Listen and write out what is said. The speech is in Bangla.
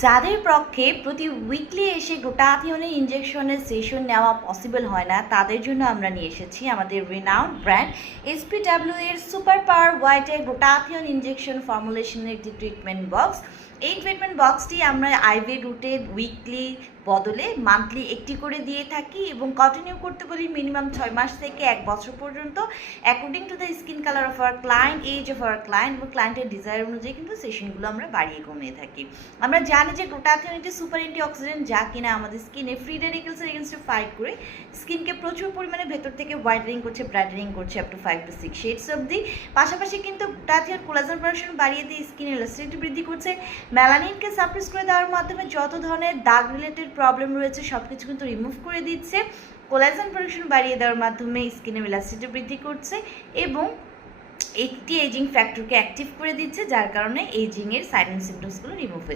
যাদের পক্ষে প্রতি উইকলি এসে গ্লুটাথিওনের ইনজেকশনের সেশন নেওয়া পসিবল হয় না, তাদের জন্য আমরা নিয়ে এসেছি আমাদের রিনাউন্ড ব্র্যান্ড এসপিডাব্লিউ এর সুপার পাওয়ার হোয়াইটের গ্লুটাথিওন ইনজেকশন ফর্মুলেশনের একটি ট্রিটমেন্ট বক্স। এই ট্রিটমেন্ট বক্সটি আমরা আইভি রুটে উইকলি বদলে মান্থলি একটি করে দিয়ে থাকি এবং কন্টিনিউ করতে বলি মিনিমাম 6 মাস থেকে 1 বছর পর্যন্ত, according to the skin colour of our client, age of our client এবং ক্লায়েন্টের ডিজায়ার অনুযায়ী কিন্তু সেশনগুলো আমরা বাড়িয়ে কমিয়ে থাকি। আমরা জানি যে গ্লুটাথিওন একটি সুপার অ্যান্টিঅক্সিডেন্ট, যা কিনা আমাদের স্কিনে ফ্রি রেডিকেলসের এগেনস্টে ফাইট করে স্কিনকে প্রচুর পরিমাণে ভেতর থেকে হোয়াইটেনিং করছে, ব্রাইটেনিং করছে আপ টু 5 to 6 শেডস অবধি। পাশাপাশি কিন্তু গ্লুটাথিওন কোলাজেন প্রোডাকশন বাড়িয়ে দিয়ে স্কিনের ইলাস্টিসিটি বৃদ্ধি করছে, মেলানিনকে সাপ্রেস করে দেওয়ার মাধ্যমে যত ধরনের দাগ রিলেটেড প্রবলেম রয়েছে সব কিছু কিন্তু রিমুভ করে দিচ্ছে, কোলাজেন প্রোডাকশন বাড়িয়ে দেওয়ার মাধ্যমে স্কিনের ইলাস্টিসিটি বৃদ্ধি করছে এবং একটি এজিং ফ্যাক্টরকে অ্যাক্টিভ করে দিচ্ছে, যার কারণে এজিংয়ের সাইড অ্যান্ড সিমটমসগুলো রিমুভ হয়ে